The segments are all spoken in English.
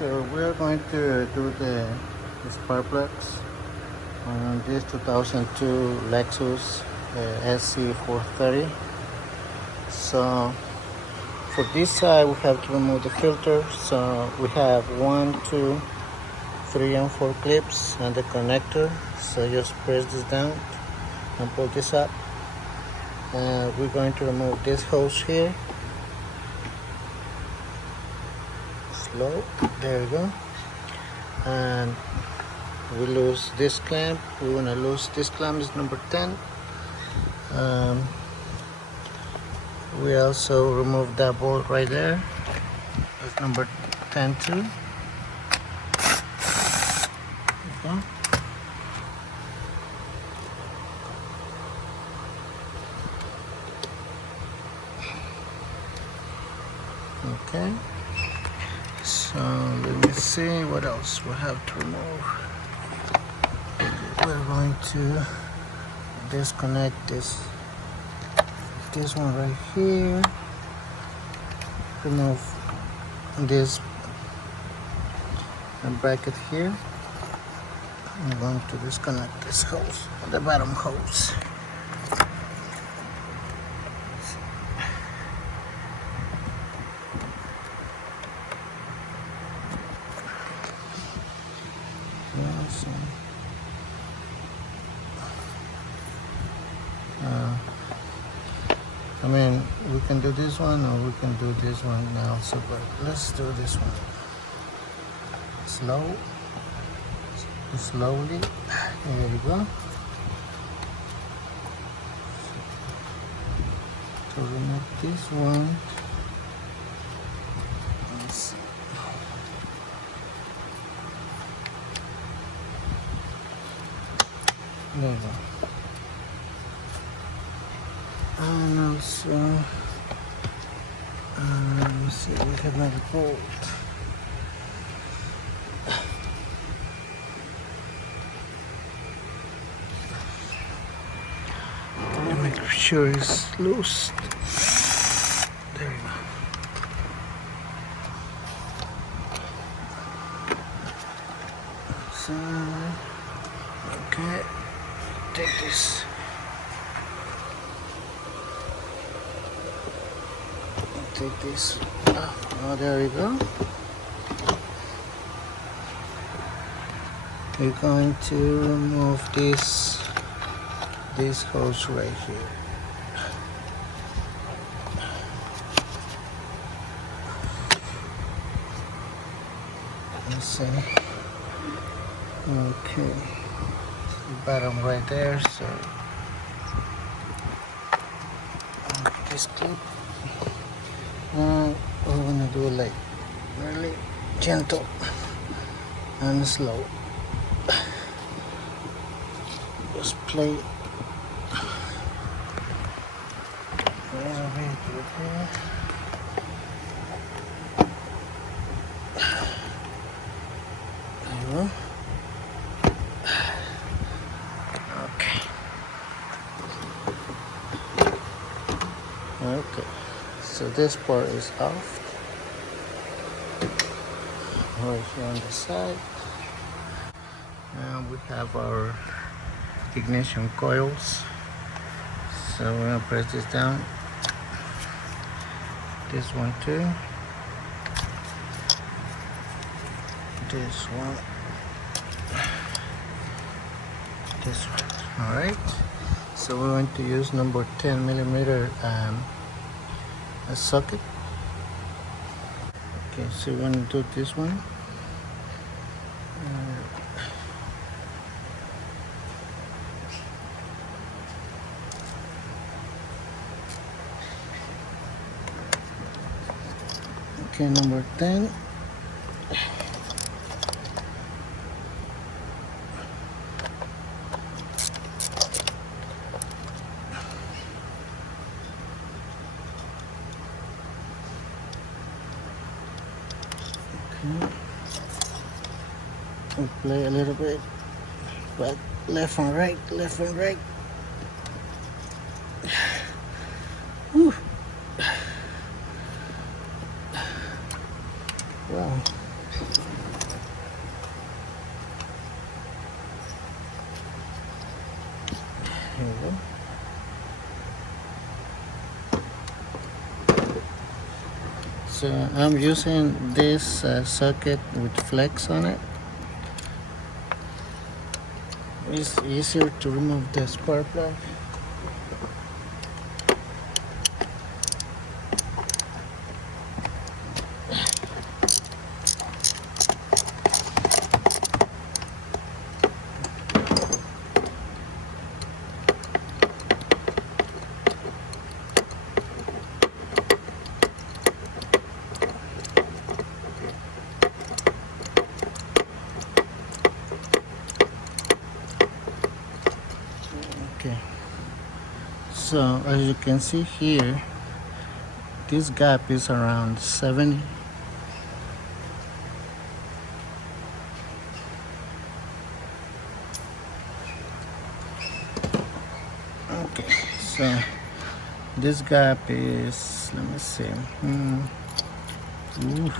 So we're going to do the spark plugs on this 2002 Lexus SC430. So for this side we have to remove the filter. So we have 1, 2, 3 and 4 clips and the connector. So just press this down and pull this up. And we're going to remove this hose here. Slow, there we go. And we lose this clamp. We want to lose this clamp, is number 10. We also remove that bolt right there. That's number 10 too. Okay. So let me see what else we have to remove. We're going to disconnect this one right here. Remove this bracket here. I'm going to disconnect this hose, the bottom hose. I mean, we can do this one or we can do this one now. So, but let's do this one. Slowly. There we go. So remove this one. Let's see. There we go. And also, let me see, we have another bolt. Let me make sure it's loose. There we go. So, okay, take this. Take this off. Oh, there we go. We're going to remove this hose right here. Let's see. Okay. Bottom right there. So this clip. We're gonna do it like really gentle and slow. Just play it a little bit with here. There you go. Okay. Okay. So this part is off. Right here on the side. Now we have our ignition coils. So we're gonna press this down. This one too. This one. This one. Alright. So we're going to use number 10 millimeter a socket. Okay, so we're going to do this one. Okay, number 10. We play a little bit, but left and right, left and right. Whew. Wow. Here we go. So I'm using this socket with flex on it. It's easier to remove the spark plug. Okay, so as you can see here, this gap is around 70. Okay, so this gap is, let me see, ooh,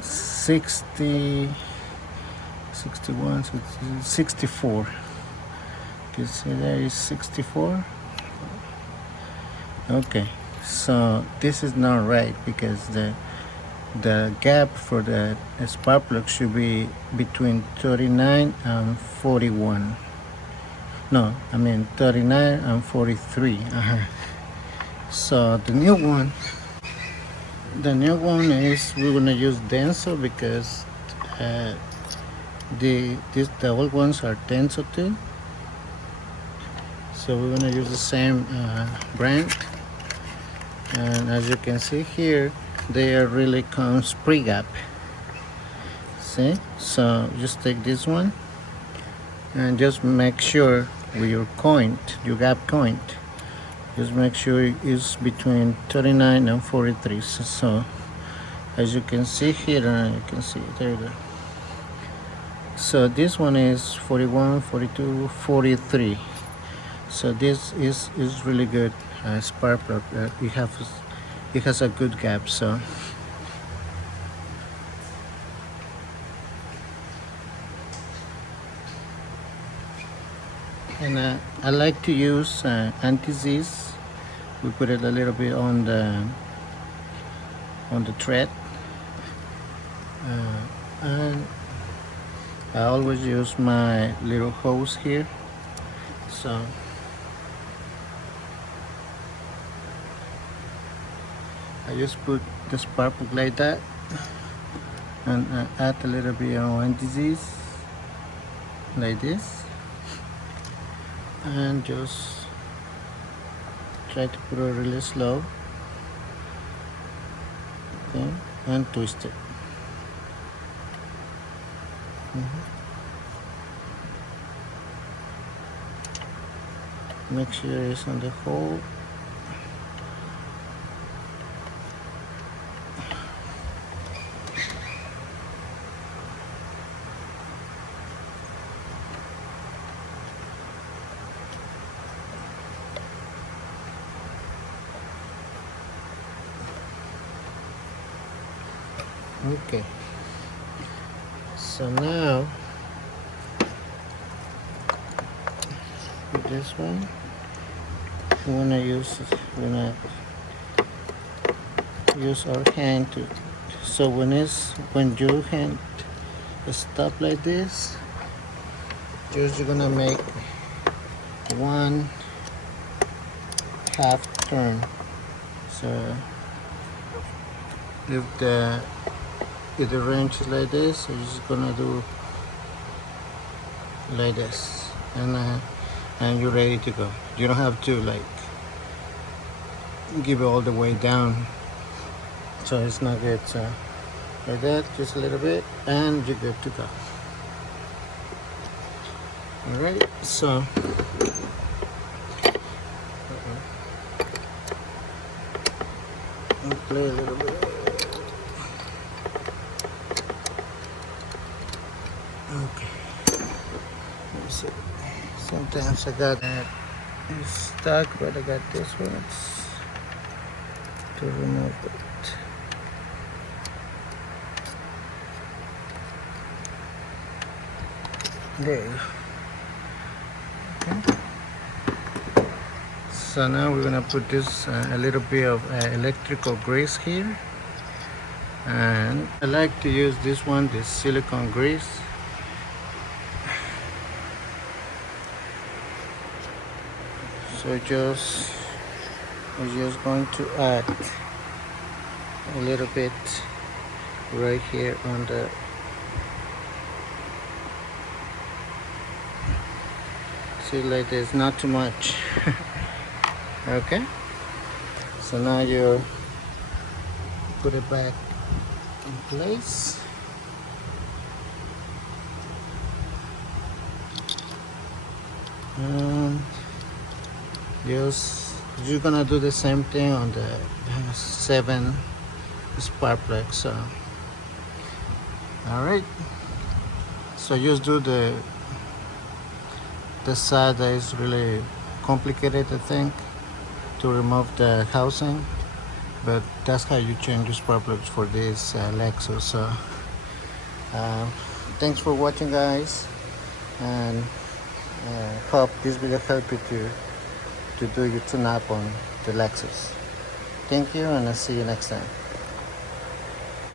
60, 61, 64. You see there is 64. Okay, so this is not right because the gap for the spark plug should be between 39 and 41. No, I mean 39 and 43. So the new one is, we're gonna use denso because the old ones are denso too. So we're gonna use the same brand, and as you can see here, they are really comes pre-gap. See, so just take this one and just make sure with your gap coin, just make sure it's between 39 and 43. So as you can see here, you can see, there you go. So this one is 41, 42, 43. So this is really good spark plug. It has a good gap. So and I like to use anti-seize. We put it a little bit on the thread, and I always use my little hose here. So I just put the spark plug like that, and add a little bit of anti-seize like this, and just try to put it really slow, okay, and twist it. Make sure it's on the hole. Okay, so now with this one, we're gonna use our hand to, so when your hand stop like this, you're gonna make 1/2 turn. So if the wrench is like this, you're just gonna do like this, and you're ready to go. You don't have to like give it all the way down, so it's not good. So like that, just a little bit, and you're good to go. All right, so I'll play a little bit. Okay, let me see. Sometimes I got that stuck, but I got this one to remove it. There you go. So now we're gonna put this a little bit of electrical grease here, and I like to use this one, this silicone grease. So we're just going to add a little bit right here on the see, like this, not too much. Okay, so now you put it back in place. And you're gonna do the same thing on the 7 spark plugs. So all right, so just do the side that is really complicated, I think, to remove the housing, but that's how you change your spark plugs for this Lexus. So thanks for watching, guys, and hope this video help you to do your tune-up on the Lexus. Thank you, and I'll see you next time.